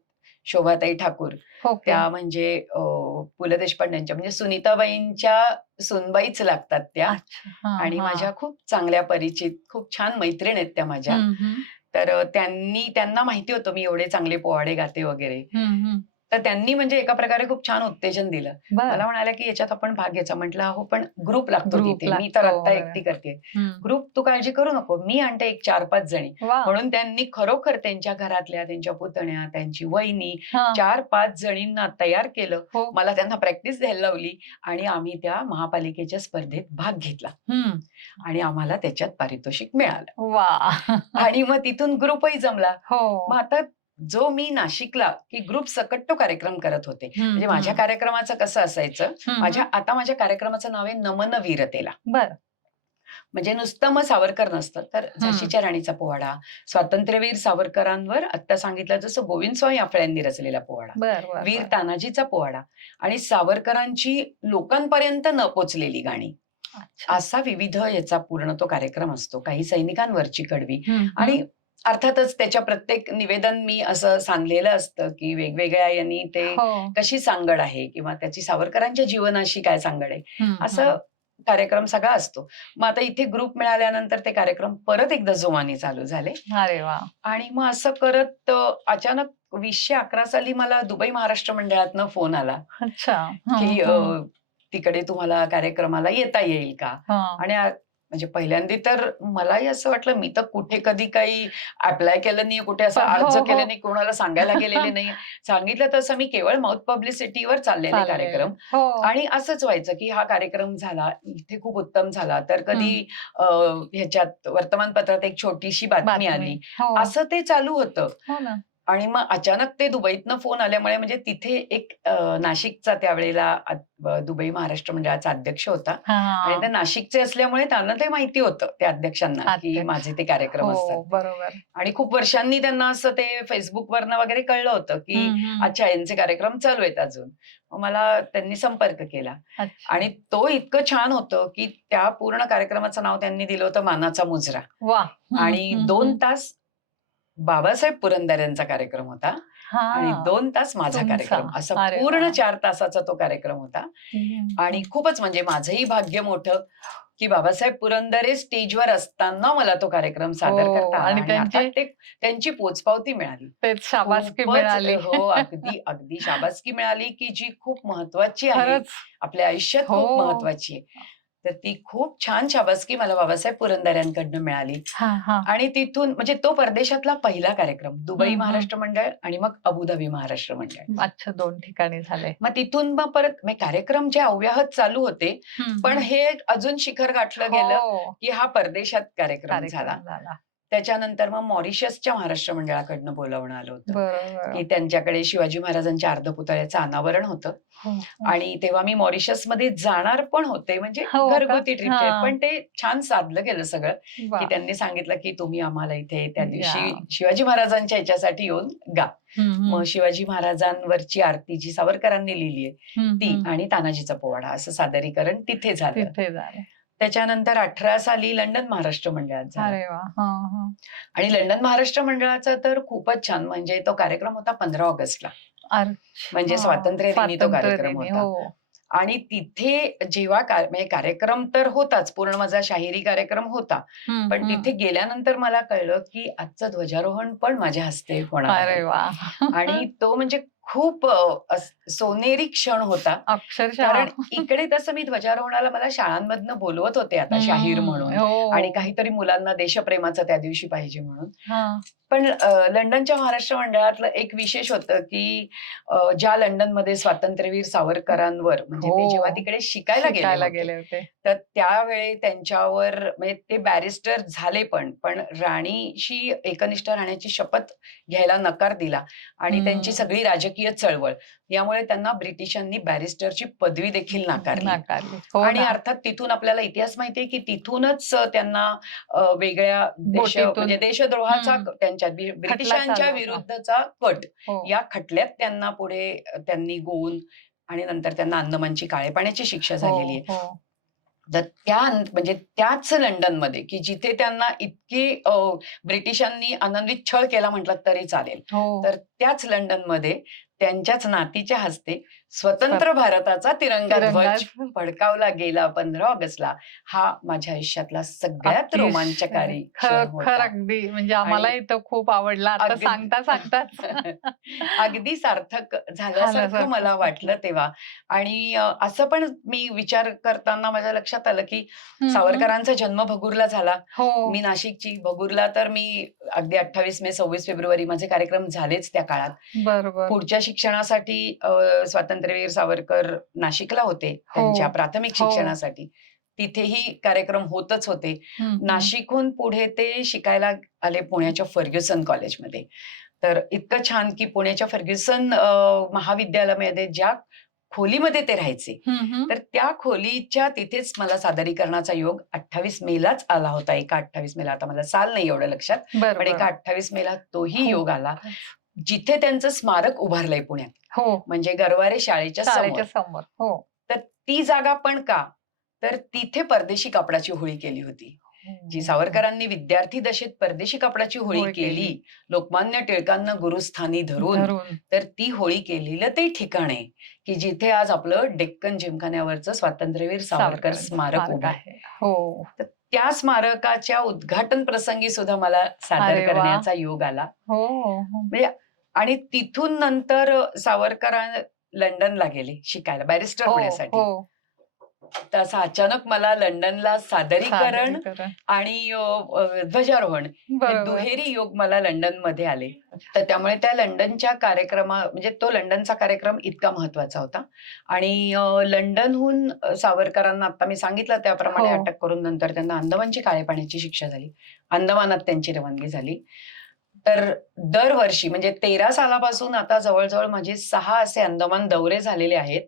शोभाताई ठाकूर, ओके. त्या म्हणजे पु. ल. देशपांडेंच्या म्हणजे सुनीताबाईंच्या सूनबाईच लागतात त्या. अच्छा. हां, आणि हां. माझ्या खूप चांगल्या परिचित, खूप छान मैत्रीण आहेत त्या माझ्या. हं, हं. तर त्यांना माहिती होतं मी एवढे चांगले पोवाडे गाते वगैरे. हं, हं. तर त्यांनी म्हणजे एका प्रकारे खूप छान उत्तेजन दिलं. बरं. मला म्हणाल्या, की "याच्यात आपण भाग घ्यायचा." म्हटलं, "अहो, पण ग्रुप लागतो ग्रुप तिथे. मी तर लागतो आत्ता वगैरे. एकटी करतेय. हं. ग्रुप तू काळजी करू नको. मी आणते एक 4-5 जणी." वाह! म्हणून त्यांनी खरोखर त्यांच्या घरातल्या, त्यांच्या पुतण्या, त्यांची वहिनी हां. 4-5 जणींना तयार केलं. हो. मला त्यांना प्रॅक्टिस द्यायला लावली आणि आम्ही त्या महापालिकेच्या स्पर्धेत भाग घेतला हं. आणि आम्हाला त्याच्यात पारितोषिक मिळालं. वाह! आणि मग तिथून ग्रुपही जमला. हो. मग आता जो मी नाशिकला, की ग्रुप सकट तो कार्यक्रम करत होते. हं, म्हणजे माझ्या हं. कार्यक्रमाचं कसं असायचं, हं, हं. आता माझ्या कार्यक्रमाचं नाव आहे नमन वीरतेला. बरं. म्हणजे नुसतं मग सावरकर नसतं, तर हं. झाशीच्या राणीचा पोवाडा, स्वातंत्र्यवीर सावरकरांवर आत्ता सांगितलं जसं गोविंद स्वामी आपळ्यांनी रचलेला पोवाडा, बरं, बरं, वीर बरं. तानाजीचा पोवाडा आणि सावरकरांची लोकांपर्यंत न पोचलेली गाणी. अच्छा. असा विविध याचा पूर्ण तो कार्यक्रम असतो. काही सैनिकांवरची कडवी हं, हं. आणि अर्थातच त्याच्या प्रत्येक निवेदन मी असं सांगलेलं असतं, की वेगवेगळ्या यांनी ते हो. कशी सांगड आहे किंवा त्याची सावरकरांच्या जीवनाशी काय सांगड आहे, हं, असं हं. कार्यक्रम सगळा असतो. मग आता इथे ग्रुप मिळाल्यानंतर ते कार्यक्रम परत एकदा जोमाने चालू झाले अरे वाह! आणि मग असं करत अचानक 2011 साली मला दुबई महाराष्ट्र मंडळातनं फोन आला, अच्छा. की हं, हं. तिकडे तुम्हाला कार्यक्रमाला येता येईल का? हां. आणि म्हणजे पहिल्यांदा तर मलाही असं वाटलं, मी तर कुठे कधी काही अप्लाय केलं नाहीये, कुठे असा पण अर्ज हो, केला हो. नाही, कोणाला सांगायला गेलेले नाहीये. सांगितलं तसं मी केवळ माउथ पब्लिसिटीवर चाललेले चाललेलं. कार्यक्रम हो. आणि असंच व्हायचं, की हा कार्यक्रम झाला, इथे खूप उत्तम झाला, तर कधी हं. ह्याच्यात वर्तमानपत्रात एक छोटीशी बातमी बातमी. आली. हो. असं ते चालू होतं. हो ना. आणि मग अचानक ते दुबईतनं फोन आल्यामुळे म्हणजे तिथे एक नाशिकचा त्यावेळेला दुबई महाराष्ट्र मंडळाचा अध्यक्ष होता आणि हां. त्या नाशिकचे असल्यामुळे त्यांना ते माहिती होतं त्या अध्यक्षांना, की अध्यक्ष. माझे ते कार्यक्रम असतात हो, ते. बरोबर. आणि खूप वर्षांनी त्यांना असं ते Facebookवरनं वगैरे कळलं होतं, की हं, हं. अच्छा यांचे कार्यक्रम चालू आहेत अजून. मग मला त्यांनी संपर्क केला अच्छा. आणि तो इतकं छान होतं, की त्या पूर्ण कार्यक्रमाचं नाव त्यांनी दिलं होतं मानाचा मुजरा वाह! हं, आणि हं, 2 हं. तास बाबासाहेब पुरंदर यांचा कार्यक्रम होता आणि हां. 2 तास माझा तुमचा. कार्यक्रम. असा अरे पूर्ण वाह! 4 तासाचा तो कार्यक्रम होता हं, आणि हं. खूपच म्हणजे माझंही भाग्य मोठं, की बाबासाहेब पुरंदरे स्टेजवर असताना मला तो कार्यक्रम सादर हो करता आला आणि आणि अर्थात त्यांची त्यांची पोचपावती मिळाली. तेच शाबासकी खूपच मिळाली. हो, अगदी, अगदी शाबासकी मिळाली, की जी खूप महत्वाची आहे. खरंच. आपल्या आयुष्यात हो. खूप महत्वाची आहे. तर ती खूप छान शाबासकी मला बाबासाहेब पुरंदरेंकडनं मिळाली. हां, हां. आणि तिथून म्हणजे तो परदेशातला पहिला कार्यक्रम. दुबई हं, हं. महाराष्ट्र मंडळ आणि मग अबुधाबी महाराष्ट्र मंडळ. अच्छा 2 ठिकाणी झाले. मग तिथून मग परत म्हणजे कार्यक्रम जे अव्याहत चालू होते, हं, पण हं. हे अजून शिखर गाठलं गेलं, हो. की हा परदेशात कार्यक्रम झाला. कार्यक्रम झाला. त्याच्यानंतर मग मॉरिशसच्या महाराष्ट्र मंडळाकडनं बोलावणं आलं होतं, बरोबर. की त्यांच्याकडे शिवाजी महाराजांच्या अर्धपुतळ्याचं अनावरण होतं हो, हो. आणि तेव्हा मी मॉरिशसमध्ये जाणार पण होते, म्हणजे हो का? घरगुती ट्रिप आहे. हां. पण ते छान साधलं गेलं सगळं, की वाह! त्यांनी सांगितलं, की तुम्ही आम्हाला इथे त्या या. दिवशी शिवाजी महाराजांच्या ह्याच्यासाठी येऊन गा. हं, मग हं. शिवाजी महाराजांवरची आरती जी सावरकरांनी लिहिली आहे, हं, ती हं. आणि तानाजीचा पोवाडा असं सादरीकरण तिथे झालं. तिथे झाले. त्याच्यानंतर 18 साली लंडन महाराष्ट्र मंडळात झालं. अरे वाह! हां, हां. आणि लंडन महाराष्ट्र मंडळाचा तर खूपच छान म्हणजे तो कार्यक्रम होता 15 ऑगस्टला. म्हणजे स्वातंत्र्य दिनी तो कार्यक्रम स्वातंत्र्यदिनी, होता. हो. आणि तिथे जेव्हा म्हणजे कार्यक्रम तर होताच, पूर्ण माझा शाहिरी कार्यक्रम होता. पण तिथे गेल्यानंतर मला कळलं, की आजचं ध्वजारोहण पण माझ्या हस्ते होणार आहे. अरे वाह! आणि तो म्हणजे खूप सोनेरी क्षण होता. अक्षरशः. कारण इकडे तसं मी ध्वजारोहणाला मला शाळांमधनं बोलवत होते आता शाहीर म्हणून आणि हो. काहीतरी मुलांना देशप्रेमाचं त्या दिवशी पाहिजे म्हणून. हां. पण लंडनच्या महाराष्ट्र मंडळातलं एक विशेष होतं, की ज्या लंडनमध्ये स्वातंत्र्यवीर सावरकरांवर म्हणजे ते जेव्हा हो. तिकडे शिकायला शिकायला गेले गेले होते, होते. तर त्यावेळी त्यांच्यावर म्हणजे ते बॅरिस्टर झाले पण राणीशी एकनिष्ठ राहण्याची शपथ घ्यायला नकार दिला आणि त्यांची सगळी राजकीय चळवळ यामुळे त्यांना ब्रिटिशांनी बॅरिस्टरची पदवी देखील नाकारली. हो आणि ना. अर्थात तिथून आपल्याला इतिहास माहितीये, की तिथूनच त्यांना वेगळ्या बोटीतून. म्हणजे देशद्रोहाचा त्यांच्या खटला ब्रिटिशांच्या चालू होता. विरुद्धचा कट हो. या खटल्यात त्यांना पुढे त्यांनी गोवन आणि नंतर त्यांना अंदमानची काळ्या पाण्याची शिक्षा झालेली आहे. हो. तर म्हणजे त्याच लंडनमध्ये की जिथे त्यांना इतके ब्रिटिशांनी आनंदित छळ केला म्हटलं तरी चालेल. हो. तर त्याच लंडनमध्ये त्यांच्याच नातीच्या हस्ते स्वतंत्र भारताचा तिरंगा ध्वज फडकावला गेला 15 ऑगस्टला. हा माझ्या आयुष्यातला सगळ्यात रोमांचकारी क्षण खर होता. अगदी म्हणजे आम्हालाही तो खूप आवडला आता सांगताच. अगदी सार्थक झाल्यासारखं मला वाटलं तेव्हा. आणि असं पण मी विचार करताना माझ्या लक्षात आलं, की सावरकरांचा जन्म भगूरला झाला. हो. मी नाशिकची. भगूरला तर मी अगदी 28 मे 26 फेब्रुवारी माझे कार्यक्रम झालेच त्या काळात. बरोबर. पुढच्या शिक्षणासाठी स्वातंत्र्यवीर सावरकर नाशिकला होते त्यांच्या प्राथमिक शिक्षणासाठी. तिथेही कार्यक्रम होतच होते. नाशिकहून पुढे ते शिकायला आले पुण्याच्या फर्ग्युसन कॉलेजमध्ये. तर इतकं छान की पुण्याच्या फर्ग्युसन महाविद्यालयामध्ये ज्या खोलीमध्ये ते राहायचे, तर त्या खोलीच्या तिथेच मला सादरीकरणाचा योग 28 मेलाच आला होता. एका 28 मेला, आता मला साल नाही एवढं लक्षात, पण एका 28 मेला तोही योग आला, जिथे त्यांचं स्मारक उभारलंय पुण्यात. हो. म्हणजे गरवारे शाळेच्या समोर. हो. तर ती जागा पण का? तर तिथे परदेशी कापडाची होळी केली होती. जी सावरकरांनी विद्यार्थी दशेत परदेशी कापडाची होळी केली, लोकमान्य टिळकांना गुरुस्थानी धरून, तर ती होळी केलेलं ते ठिकाण आहे, की जिथे आज आपलं डेक्कन जिमखान्यावरचं स्वातंत्र्यवीर सावरकर स्मारक उभं आहे. हो. तर त्या स्मारकाच्या उद्घाटन प्रसंगी सुद्धा मला सादर करण्याचा योग आला. हो. म्हणजे आणि तिथून नंतर सावरकर लंडनला गेले शिकायला बॅरिस्टर होण्यासाठी. तसं अचानक मला लंडनला सादरीकरण आणि ध्वजारोहण हे दुहेरी योग मला लंडनमध्ये आले. तर त्यामुळे त्या लंडनच्या म्हणजे तो लंडनचा कार्यक्रम इतका महत्वाचा होता. आणि लंडनहून सावरकरांना आता मी सांगितलं त्याप्रमाणे अटक करून नंतर त्यांना अंदमानची काळ्या पाण्याची शिक्षा झाली. अंदमानात त्यांची रवानगी झाली. तर दरवर्षी म्हणजे 13 सालापासून आता जवळजवळ माझे 6 असे अंदमान दौरे झालेले आहेत.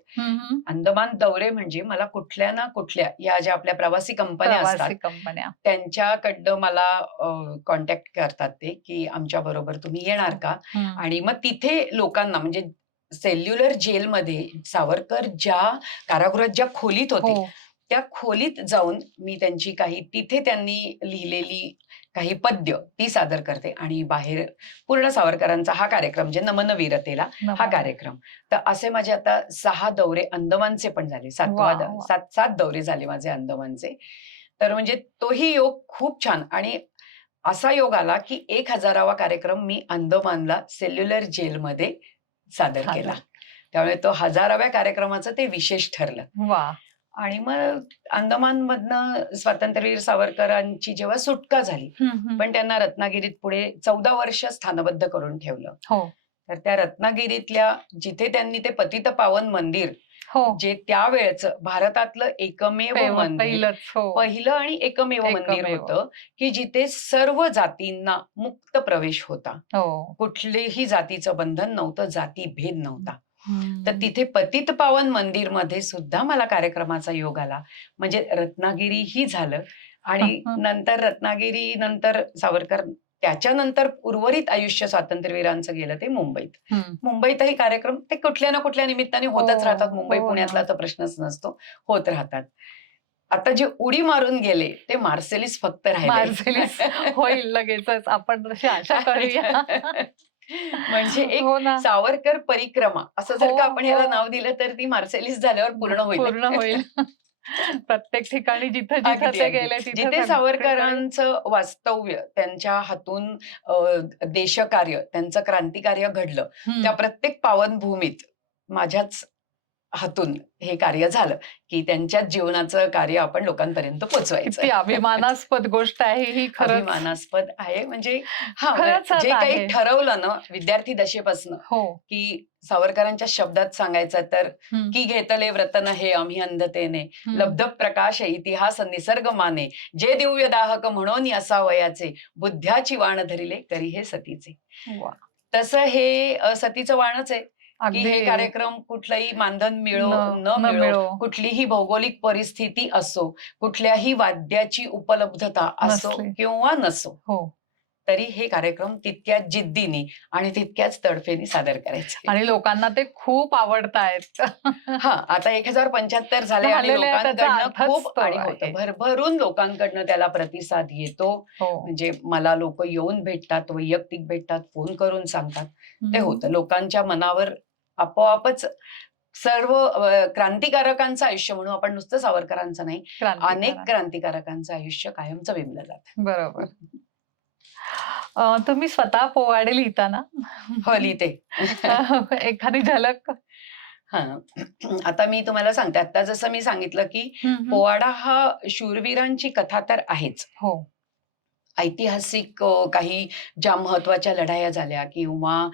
अंदमान दौरे म्हणजे मला कुठल्या ना कुठल्या या ज्या आपल्या प्रवासी कंपन्या असतात त्यांच्याकडनं मला कॉन्टॅक्ट करतात ते, की आमच्या बरोबर तुम्ही येणार का? आणि मग तिथे लोकांना म्हणजे सेल्युलर जेलमध्ये सावरकर ज्या कारागृहात ज्या खोलीत होते त्या खोलीत जाऊन मी त्यांची तिथे त्यांनी लिहिलेली काही पद्य ती सादर करते आणि बाहेर पूर्ण सावरकरांचा हा कार्यक्रम म्हणजे नमन वीरतेला हा कार्यक्रम. तर असे माझे आता 6 दौरे अंदमानचे पण झाले. 7 दौरे झाले माझे अंदमानचे. तर म्हणजे तोही योग खूप छान आणि असा योग आला की 1000वा कार्यक्रम मी अंदमानला सेल्युलर जेलमध्ये सादर केला. त्यामुळे तो 1000व्या कार्यक्रमाचं ते विशेष ठरलं. आणि मग अंदमानमधनं स्वातंत्र्यवीर सावरकरांची जेव्हा सुटका झाली, पण त्यांना रत्नागिरीत पुढे 14 वर्ष स्थानबद्ध करून ठेवलं. तर त्या रत्नागिरीतल्या जिथे त्यांनी ते पतित पावन मंदिर, जे त्यावेळेचं भारतातलं एकमेव मंदिर, पहिलं आणि एकमेव मंदिर होतं की जिथे सर्व जातींना मुक्त प्रवेश होता. कुठलेही जातीचं बंधन नव्हतं, जातीभेद नव्हता. तर तिथे पतित पावन मंदिर मध्ये सुद्धा मला कार्यक्रमाचा योग आला. म्हणजे रत्नागिरी ही झालं आणि नंतर रत्नागिरी नंतर सावरकर त्याच्यानंतर उर्वरित आयुष्य स्वातंत्र्यवीरांचं गेलं ते मुंबईत. मुंबईतही कार्यक्रम ते कुठल्या ना कुठल्या निमित्ताने होतच राहतात. मुंबई पुण्यातला तर प्रश्नच नसतो, होत राहतात. आता जे उडी मारून गेले ते मार्सेलिस फक्त राहिले. होईल लगेचच, आपण तशी आशा करूया. म्हणजे एक हो ना. सावरकर परिक्रमा असं जर हो, का आपण याला हो. नाव दिलं तर ती मार्सेलिस झाल्यावर पूर्ण होईल. पूर्ण होईल. प्रत्येक ठिकाणी जिथं-जिथं अगदी, ते अगदी. गेले तिथं जिथे सगळीकडे सावरकरांचं वास्तव्य, त्यांच्या हातून देशकार्य, त्यांचं क्रांतिकार्य घडलं, त्या हं. प्रत्येक पावनभूमीत माझ्याच हातून हे कार्य झालं, की त्यांच्याच जीवनाचं कार्य आपण लोकांपर्यंत पोहोचवायचं. किती अभिमानास्पद गोष्ट आहे ही खरंच. अभिमानास्पद आहे म्हणजे हां, खरंच जे काही आहे. ठरवलं ना विद्यार्थी दशेपासनं, हो. की सावरकरांच्या शब्दात सांगायचं तर, हं, की घेतले व्रतन हे आम्ही अंधतेने, हं. लब्ध प्रकाश इतिहास निसर्ग माने, जे दिव्य दाहक म्हणून असावयाचे, बुद्ध्याची वाण धरिले करी हे सतीचे. वाह! तसं हे सतीचं वाणच आहे, की अगदी हे कार्यक्रम कुठलंही मानधन मिळो न न न मिळो, मिळो, कुठलीही भौगोलिक परिस्थिती असो, कुठल्याही वाद्याची उपलब्धता असो नसले. किंवा नसो, हो. तरी हे कार्यक्रम तितक्याच जिद्दीने आणि तितक्याच तडफेने सादर करायचे. आणि लोकांना ते खूप आवडतायत. हां, आता 1075 झाले आणि झालेले आहे त्याचा लोकांकडनं अर्थच खूप तो आणि होतं. आहे. भरभरून लोकांकडनं त्याला प्रतिसाद येतो. हो. म्हणजे मला लोकं येऊन भेटतात, वैयक्तिक भेटतात, फोन करून सांगतात. ते हं. होतं. लोकांच्या मनावर आपोआपच सर्व क्रांतिकारकांचं आयुष्य म्हणू आपण, नुसतं सावरकरांचं नाही, अनेक क्रांतिकारक. क्रांतिकारकांचं आयुष्य कायमचं विणलं जातं. बरोबर. तुम्ही स्वतः पोवाडे लिहिता ना? हो, लिहिते. एखादी झलक? हां. आता मी तुम्हाला सांगते, आता जसं मी सांगितलं, की हं, हं. पोवाडा हा शूरवीरांची कथा तर आहेच. हो. ऐतिहासिक काही ज्या महत्त्वाच्या लढाया झाल्या किंवा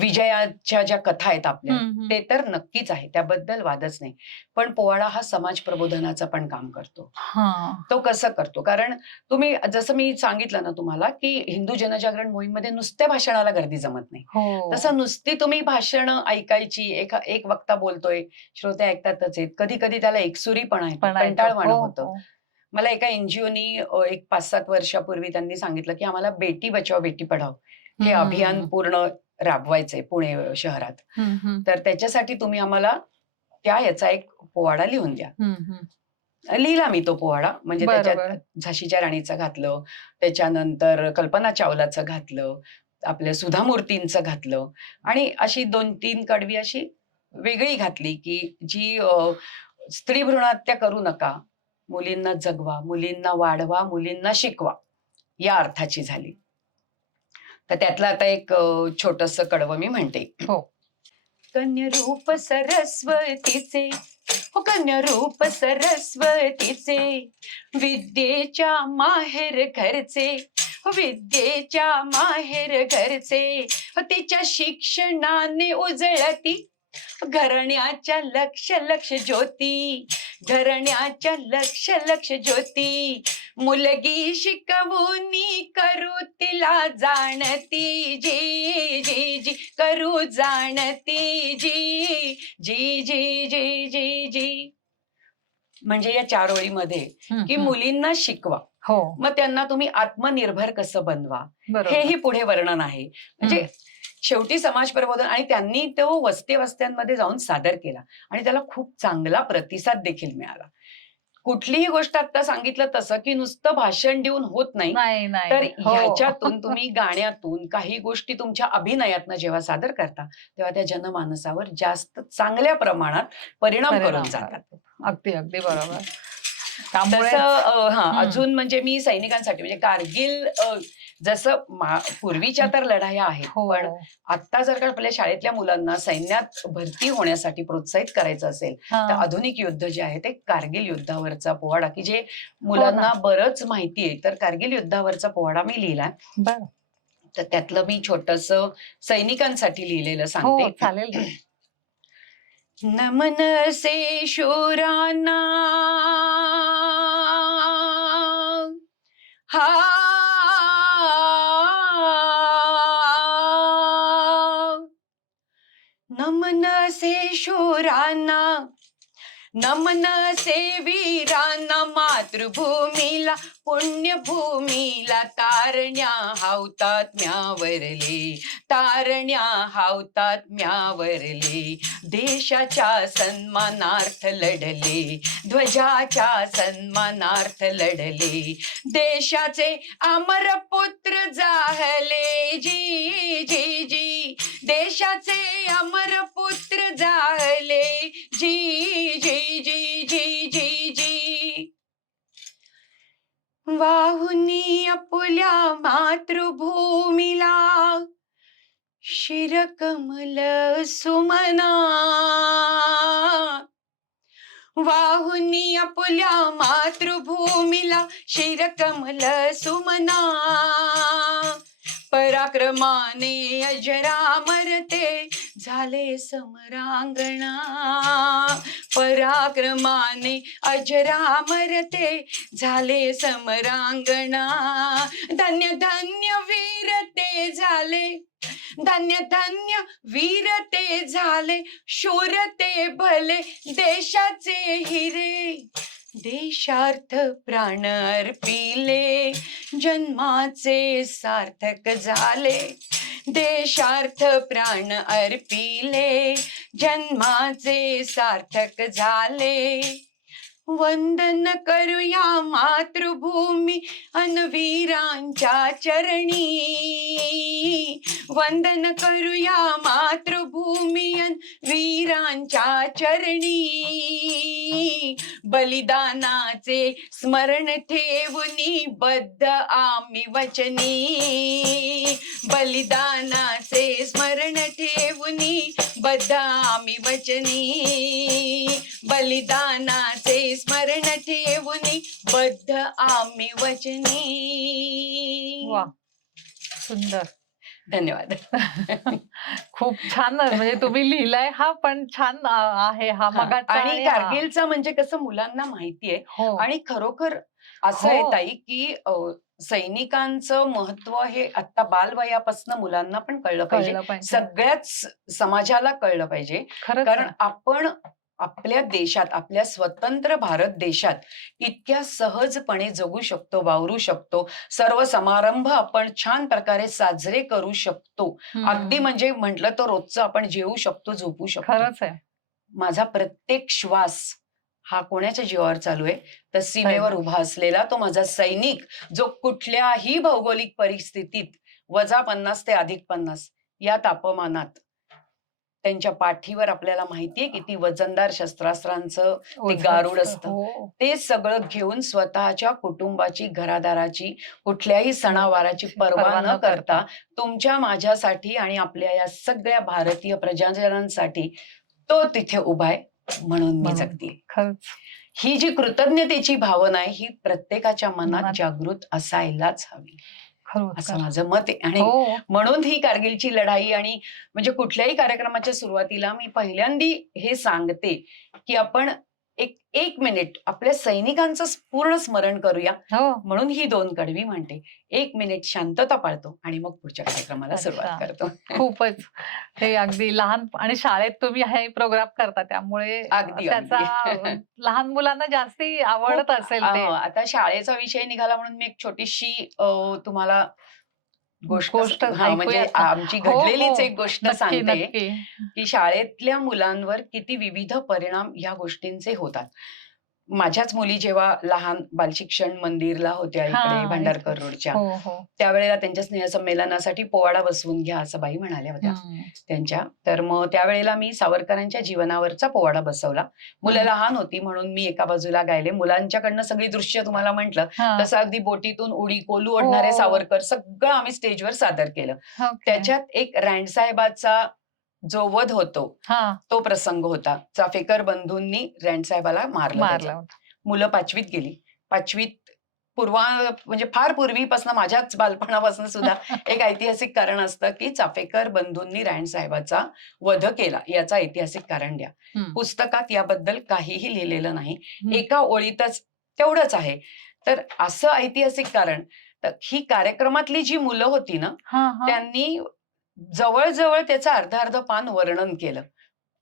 विजयाच्या ज्या कथा आहेत आपल्या, हं, हं. ते तर नक्कीच आहे. त्याबद्दल वादच नाही. पण पोवाडा हा समाज प्रबोधनाचं पण काम करतो. हां. तो कसं करतो? कारण तुम्ही जसं मी सांगितलं ना तुम्हाला, की हिंदू जनजागरण मोहीममध्ये नुसत्या भाषणाला गर्दी जमत नाही. हो. तसं नुसती तुम्ही भाषणं ऐकायची, एक वक्ता बोलतोय, श्रोते ऐकतातच आहेत. कधी-कधी त्याला एकसुरीपणा येतो, पण येतो. कंटाळवाणं हो, होतं. हो. मला एका एन-जी-ओनी एक 5-7 वर्षापूर्वी त्यांनी सांगितलं, की आम्हाला बेटी बचाओ, बेटी पढाओ हे अभियान हं. पूर्ण राबवायचंय पुणे शहरात. हं, हं. तर त्याच्यासाठी तुम्ही आम्हाला त्या याचा एक पोवाडा लिहून द्या. हं, हं. लिहिला मी तो पोवाडा. म्हणजे त्याच्यात बरोबर. झाशीच्या राणीचं घातलं, त्याच्यानंतर कल्पना चावलाचं घातलं, आपल्या सुधा मूर्तींचं घातलं आणि अशी 2-3 कडवी अशी वेगळी घातली, की जी स्त्री भ्रूणहत्या करू नका, मुलींना जगवा, मुलींना वाढवा, मुलींना शिकवा, या अर्थाची झाली. तर त्यातलं आता एक छोटंसं कडवं मी म्हणते. हो. कन्यरूप सरस्वतीचे, हो कन्यरूप सरस्वतीचे, विद्येच्या माहेर घरचे, हो विद्येच्या माहेर घरचे, हो तिच्या शिक्षणाने उजळती घराण्याच्या लक्ष लक्ष ज्योती, घराण्याच्या लक्ष लक्ष ज्योती, मुलगी शिकवूनी करू तिला जाणती जी जी जी, करू जाणती जी जी जी जी जी जी. म्हणजे या 4 ओळीमध्ये, हं, की हं. मुलींना शिकवा. हो. मग त्यांना तुम्ही आत्मनिर्भर कसं बनवा, बरोबर. हेही पुढे वर्णन आहे. म्हणजे हं. शेवटी समाज प्रबोधन आणि त्यांनी तो वस्त्या-वस्त्यांमध्ये जाऊन सादर केला आणि त्याला खूप चांगला प्रतिसाद देखील मिळाला. कुठलीही गोष्ट आता सांगितलं तसं, की नुसतं भाषण देऊन होत नाही. नाही, तर नाही. हो. ह्याच्यातून तुम्ही गाण्यातून काही गोष्टी तुमच्या अभिनयातनं जेव्हा सादर करता, तेव्हा त्या जनमानसावर जास्त चांगल्या प्रमाणात परिणाम करून परिणाम जातात. करतो. अगदी, अगदी बरोबर. तसं त्यामुळेच हां, हं. अजून म्हणजे मी सैनिकांसाठी म्हणजे कारगिल जसं पूर्वीच्या तर लढाया आहेत, पण हो. आत्ता जर का आपल्या शाळेतल्या मुलांना सैन्यात भरती होण्यासाठी प्रोत्साहित करायचं असेल, तर हां. आधुनिक युद्ध जे आहे ते कारगिल युद्धावरचा पोवाडा, की जे हो ना. मुलांना बरंच माहिती आहे. तर कारगिल युद्धावरचा पोवाडा मी लिहिलाय. बरं. तर त्यातलं मी छोटंसं सैनिकांसाठी लिहिलेलं हो, सांगते. चालेल ना. नमन से शूरांना, हा नमन से शूरांना, नमन वीरांना मातृभूमीला पुण्यभूमीला तारण्या हावतात्म्यावरले तारण्या हावतात्म्यावरले देशाच्या सन्मानार्थ लढले ध्वजाच्या सन्मानार्थ लढले देशाचे अमर पुत्र जाहले जी जी जी देशाचे अमर पुत्र जाहले जी जी जी जी जी जी वाहुनी आपुल्या मातृभूमीला शिरकमल सुमना वाहुनी आपुल्या मातृभूमीला शिरकमल सुमना पराक्रमाने अजरामर ते झाले समरांगणा पराक्रमाने अजरामर ते झाले समरांगणा धन्य धन्य वीर ते झाले धन्य धन्य वीर ते झाले शूर ते भले देशाचे हिरे देशार्थ प्राण अर्पिले जन्माचे सार्थक झाले देशार्थ प्राण अर्पिले जन्माचे सार्थक झाले वंदन करूया मातृभूमी अन वीरांच्या चरणी वंदन करूया मातृभूमी अन वीरांच्या चरणी बलिदानाचे स्मरण ठेवूनी बद्ध आम्ही वचनी बलिदानाचे स्मरण ठेवूनी बद्ध आम्ही वचनी बलिदानाचे स्मरण ठेवूनी बद्ध आम्ही वचनी. वा, सुंदर. धन्यवाद. खूप छान म्हणजे तुम्ही लिहिलाय हा, पण छान आहे हा मगाचा. आणि कारगिलचं म्हणजे कसं मुलांना माहितीये हो आणि खरोखर असं हो. आहे ताई की सैनिकांचं महत्व हे आता बालवयापासून मुलांना पण कळलं पाहिजे, कळलं पाहिजे. सगळ्याच समाजाला कळलं पाहिजे. खरंच कारण आहे. आपण आपल्या देशात, आपल्या स्वतंत्र भारत देशात इतक्या सहजपणे जगू शकतो, वावरू शकतो, सर्व समारंभ आपण छान प्रकारे साजरे करू शकतो. अगदी म्हणजे म्हटलं तर रोजचं आपण जेवू शकतो, झोपू शकतो. खरंच आहे. माझा प्रत्येक श्वास हा कोणाच्या जीवावर चालू आहे, तर सीमेवर उभा असलेला तो माझा सैनिक, जो कुठल्याही भौगोलिक परिस्थितीत -50 ते +50 या तापमानात त्यांच्या पाठीवर आपल्याला माहितीये किती वजनदार शस्त्रास्त्रांचं ते गारुड असतं. हो. ते सगळं घेऊन स्वतःच्या कुटुंबाची, घरादाराची, कुठल्याही सणावाराची पर्वा न करता तुमच्या, माझ्यासाठी आणि आपल्या या सगळ्या भारतीय प्रजाजनांसाठी तो तिथे उभा आहे, म्हणून मी जगते. खरंच ही जी कृतज्ञतेची भावना आहे ही प्रत्येकाच्या मनात मनात जागृत असायलाच हवी, खरंच असं माझं मत आहे. आणि हो म्हणून ही कारगिलची लढाई, आणि म्हणजे कुठल्याही कार्यक्रमाच्या सुरुवातीला मी पहिल्यांदी हे सांगते की आपण एक मिनिट आपल्या सैनिकांचं पूर्ण स्मरण करूया, हो. म्हणून ही 2 कडवी म्हणते. 1 मिनिट शांतता पाळतो आणि मग पुढच्या कार्यक्रमाला सुरुवात अच्छा. करतो. खूपच हे अगदी लहान आणि शाळेत तुम्ही हे प्रोग्राम करता त्यामुळे अगदी, त्याचा अगदी. लहान मुलांना जास्ती आवडत असेल ते. आता शाळेचा विषय निघाला म्हणून मी एक छोटीशी तुम्हाला गोष्ट म्हणजे ऐकूयात ना. आमची हो, घडलेलीच हो. एक गोष्ट नक्की सांगते नक्की. की शाळेतल्या मुलांवर किती विविध परिणाम ह्या गोष्टींचे होतात. माझ्याच मुली जेव्हा लहान बालशिक्षण मंदिरला होत्या इकडे हा, भांडारकर रोडच्या, हो हो. त्यावेळेला त्यांच्या स्नेहसंमेलनासाठी पोवाडा बसवून घ्या असं बाई म्हणाल्या होत्या हम्म. त्यांच्या. तर मग त्यावेळेला मी सावरकरांच्या जीवनावरचा पोवाडा बसवला. मुलं लहान होती म्हणून मी एका बाजूला गायले. मुलांच्याकडनं सगळी दृश्य तुम्हाला म्हंटल हा. तसं अगदी बोटीतून उडी, कोलू ओढणारे हो. सावरकर सगळं आम्ही स्टेजवर सादर केलं. ओके. त्याच्यात एक रँडसाहेबाचा जो वध होतो हा, तो प्रसंग होता. चाफेकर बंधूंनी रँडसाहेबाला मारलं. मारला होता. मुलं 5वीत गेली. 5वीत म्हणजे फार पूर्वीपासून, माझ्याच बालपणापासून सुद्धा एक ऐतिहासिक कारण असतं की चाफेकर बंधूंनी रँडसाहेबाचा वध केला, याचा ऐतिहासिक कारण द्या. हम्म. पुस्तकात याबद्दल काहीही लिहिलेलं नाही, हम्म. एका ओळीतच तेवढंच आहे. तर असं ऐतिहासिक कारण. तर ही कार्यक्रमातली जी मुलं होती ना, हा, हा. त्यांनी जवळजवळ त्याचं अर्ध पान वर्णन केलं.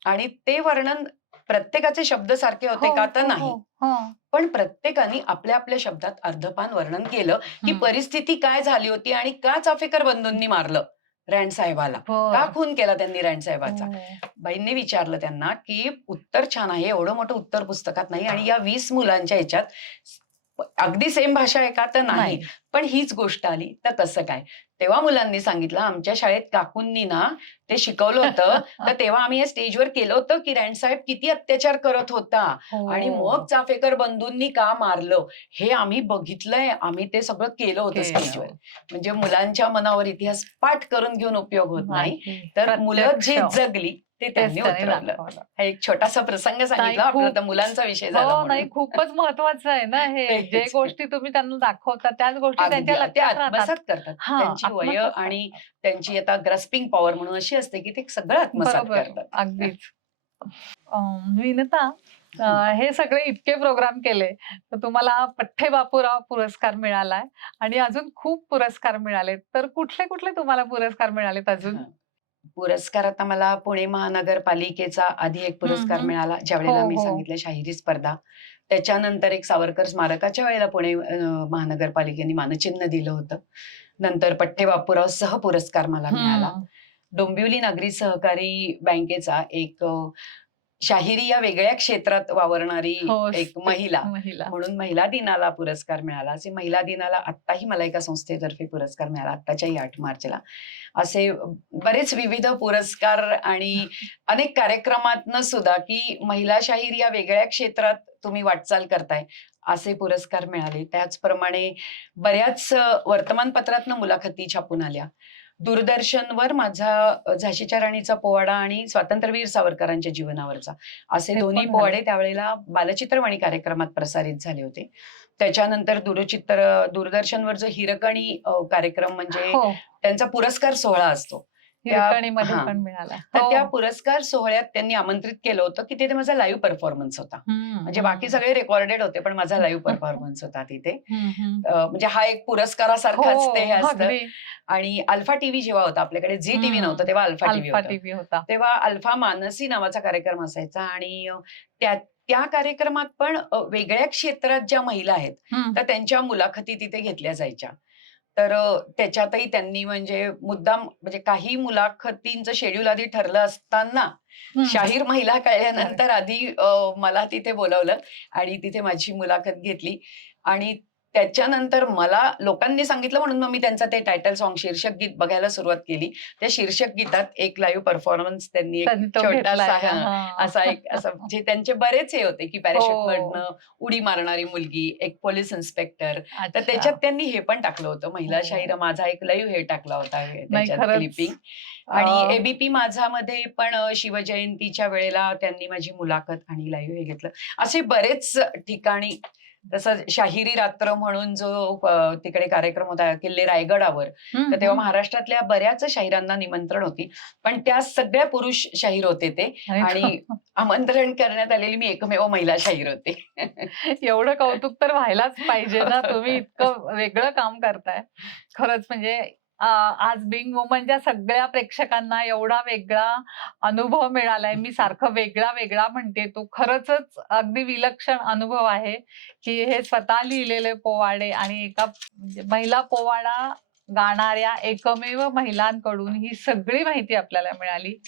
आणि ते वर्णन प्रत्येकाचे शब्द सारखे होते का तर नाही, हो. पण प्रत्येकाने आपल्या आपल्या शब्दात अर्धपान वर्णन केलं की परिस्थिती काय झाली होती आणि का चाफेकर बंधूंनी मारलं रँड साहेबाला, का खून केला त्यांनी रँड साहेबाचा. बाईंनी विचारलं त्यांना की उत्तर छान आहे, एवढं मोठं उत्तर पुस्तकात नाही आणि या 20 मुलांच्या ह्याच्यात अगदी सेम भाषा आहे का तर नाही, पण हीच गोष्ट आली तर कसं काय. तेव्हा मुलांनी सांगितलं आमच्या शाळेत काकूंनी ना ते शिकवलं होतं तर तेव्हा आम्ही या स्टेजवर केलं होतं की रँड साहेब किती अत्याचार करत होता आणि मग चाफेकर बंधूंनी का मारलं हे आम्ही बघितलंय, आम्ही ते सगळं केलं होतं स्टेजवर. म्हणजे मुलांच्या मनावर इतिहास पाठ करून घेऊन उपयोग होत नाही, तर मुलं जे जगली ते त्यांनी उतरवलं. हा एक छोटासा प्रसंग सांगितला, आपला तर मुलांचा विषय झाला. नाही, खूपच महत्वाचं आहे ना हे. जे गोष्टी तुम्ही त्यांना दाखवता त्याच गोष्टी त्यांच्या लक्षात आत्मसात करतात. त्यांची वय आणि त्यांची आता ग्रास्पिंग पॉवर म्हणून अशी असते की ते सगळं आत्मसात करतात. अगदीच. विनता, हे सगळे इतके प्रोग्राम केले तर तुम्हाला पठ्ठे बापूराव पुरस्कार मिळालाय आणि अजून खूप पुरस्कार मिळाले, तर कुठले कुठले तुम्हाला पुरस्कार मिळालेत अजून? पुरस्कार आता मला पुणे महानगरपालिकेचा आधी एक पुरस्कार मिळाला, ज्यावेळेला मी सांगितलं शाहिरी स्पर्धा. त्याच्यानंतर एक सावरकर स्मारकाच्या वेळेला पुणे महानगरपालिकेने मानचिन्ह दिलं होतं. नंतर पठ्ठे बापूराव सह पुरस्कार मला मिळाला. डोंबिवली नागरी सहकारी बँकेचा एक शाहिरी या वेगळ्या क्षेत्रात वावरणारी एक महिला म्हणून महिला दिनाला पुरस्कार मिळाला. असे महिला दिनाला आत्ताही मला एका संस्थेतर्फे पुरस्कार मिळाला, आत्ताच्याही 8 मार्चला. असे बरेच विविध पुरस्कार आणि अनेक कार्यक्रमातनं सुद्धा की महिला शाहीर या वेगळ्या क्षेत्रात तुम्ही वाटचाल करताय असे पुरस्कार मिळाले. त्याचप्रमाणे बऱ्याच वर्तमानपत्रातनं मुलाखती छापून आल्या. दूरदर्शनवर माझा झाशीच्या राणीचा पोवाडा आणि स्वातंत्र्यवीर सावरकरांच्या जीवनावरचा असे दोन्ही पोवाडे त्यावेळेला बालचित्रवाणी कार्यक्रमात प्रसारित झाले होते. त्याच्यानंतर दूरदर्शनवर जो हिरकणी कार्यक्रम म्हणजे त्यांचा पुरस्कार सोहळा असतो, तर त्या पुरस्कार सोहळ्यात त्यांनी आमंत्रित केलं होतं की तिथे माझा लाईव्ह परफॉर्मन्स होता. म्हणजे बाकी सगळे रेकॉर्डेड होते पण माझा लाईव्ह परफॉर्मन्स होता तिथे. म्हणजे हा एक पुरस्कारासारखाच ते असतं. आणि अल्फा टीव्ही जेव्हा होता आपल्याकडे, झी टीव्ही नव्हतं तेव्हा अल्फा टीव्ही होता, तेव्हा अल्फा मानसी नावाचा कार्यक्रम असायचा आणि त्या कार्यक्रमात पण वेगळ्या क्षेत्रात ज्या महिला आहेत तर त्यांच्या मुलाखती तिथे घेतल्या जायच्या. तर त्याच्यातही त्यांनी म्हणजे मुद्दाम म्हणजे काही मुलाखतींचं शेड्यूल आधी ठरलं असताना शाहीर महिला कळल्यानंतर आधी मला तिथे बोलवलं आणि तिथे माझी मुलाखत घेतली. आणि त्याच्यानंतर मला लोकांनी सांगितलं म्हणून मग मी त्यांचा ते टायटल सॉन्ग शीर्षक गीत बघायला सुरुवात केली. त्या शीर्षक गीतात एक लाईव्ह परफॉर्मन्स त्यांनी एक छोटासा असा एक असं जे त्यांचे बरेच हे होते की पॅराशूटमधनं उडी मारणारी मुलगी, एक पोलीस इन्स्पेक्टर, तर त्याच्यात त्यांनी हे पण टाकलं होतं महिला शाहीर. माझा एक लाईव्ह हे टाकला होता त्याच्यात क्लिपिंग. आणि एबीपी माझामध्ये पण शिवजयंतीच्या वेळेला त्यांनी माझी मुलाखत आणि लाईव्ह हे घेतलं. असे बरेच ठिकाणी. तसं शाहिरी रात्र म्हणून जो तिकडे कार्यक्रम होता किल्ले रायगडावर, तर तेव्हा महाराष्ट्रातल्या बऱ्याच शाहिरांना निमंत्रण होती, पण त्या सगळ्या पुरुष शाहीर होते ते आणि आमंत्रण करण्यात आलेली मी एकमेव महिला शाहीर होते. एवढं कौतुक तर व्हायलाच पाहिजे ना, तुम्ही इतकं वेगळं काम करताय. खरंच म्हणजे आज बिंग वुमनच्या सगळ्या प्रेक्षकांना एवढा वेगळा अनुभव मिळालाय. मी सारखं वेगळा वेगळा म्हणते, तो खरंच अगदी विलक्षण अनुभव आहे की हे स्वतः लिहिलेले पोवाडे आणि एका महिला पोवाडा गाणाऱ्या एकमेव महिलांकडून ही सगळी माहिती आपल्याला मिळाली.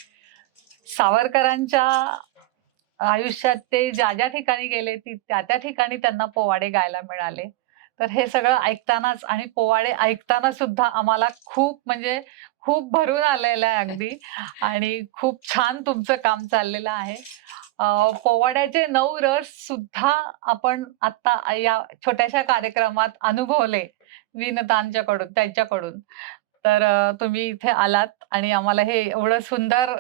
सावरकरांच्या आयुष्यात ते ज्या ज्या ठिकाणी गेले त्या त्या ठिकाणी त्यांना पोवाडे गायला मिळाले. तर हे सगळं ऐकतानाच आणि पोवाडे ऐकताना सुद्धा आम्हाला खूप म्हणजे खूप भरून आलेलं आहे अगदी. आणि खूप छान तुमचं काम चाललेलं आहे. पोवाड्याचे 9 रस सुद्धा आपण आता या छोट्याशा कार्यक्रमात अनुभवले विनतांच्याकडून, त्यांच्याकडून. तर तुम्ही इथे आलात आणि आम्हाला हे एवढं सुंदर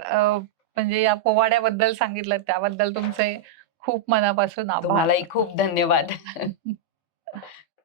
म्हणजे या पोवाड्याबद्दल सांगितलं, त्याबद्दल तुमचे खूप मनापासून आभार. तुम्हालाही खूप धन्यवाद.